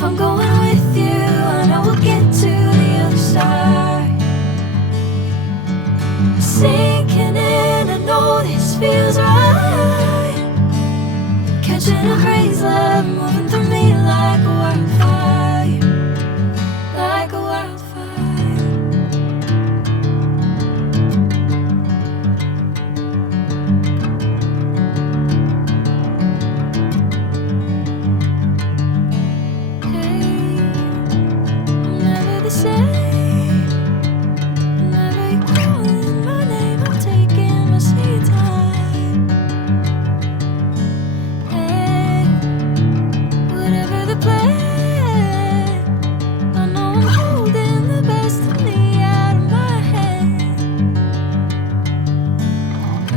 If I'm going with you, I know we'll get to the other side. Sinking in, I know this feels right. Catching a crazy love, moving through me like a wildfire, like a wildfire. Hey, I'm never the same. Whenever you're calling my name, I'm taking my sweet time. Hey, whatever the plan, I know I'm holding the best of me out of my hand. I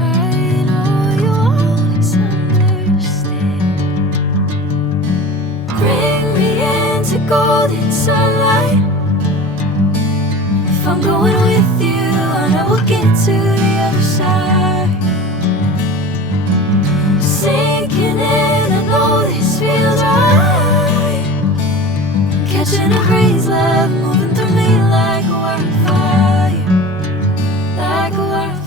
know you'll always understand. Bring me into golden sunlight. If I'm going with you, I know we'll get to the other side. Sinking in, I know this feels right. Catching a crazy love, moving through me like a wildfire, like a wildfire.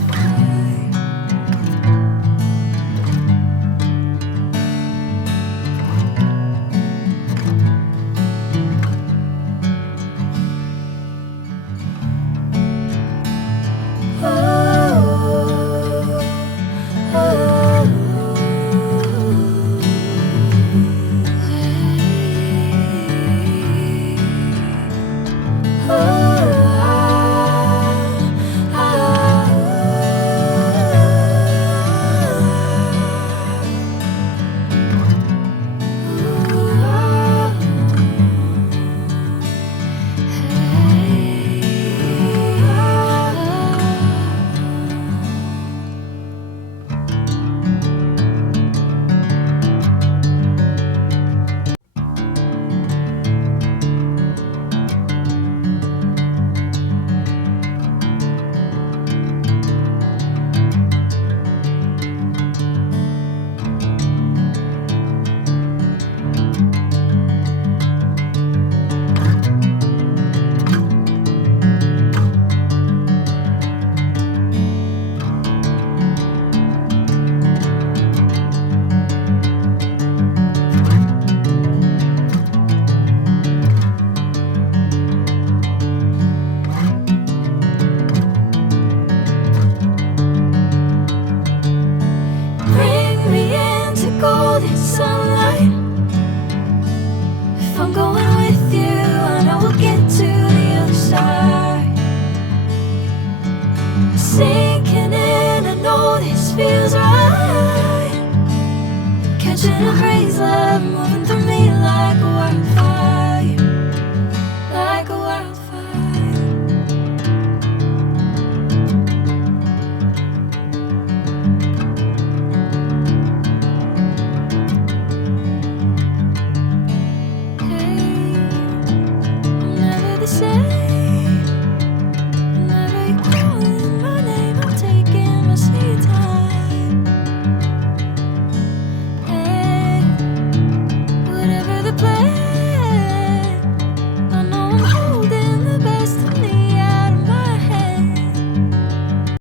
Bring me into golden sunlight. If I'm going with you, I know we'll get to the other side. Sinking in, I know this feels right. Catching a crazy love, moving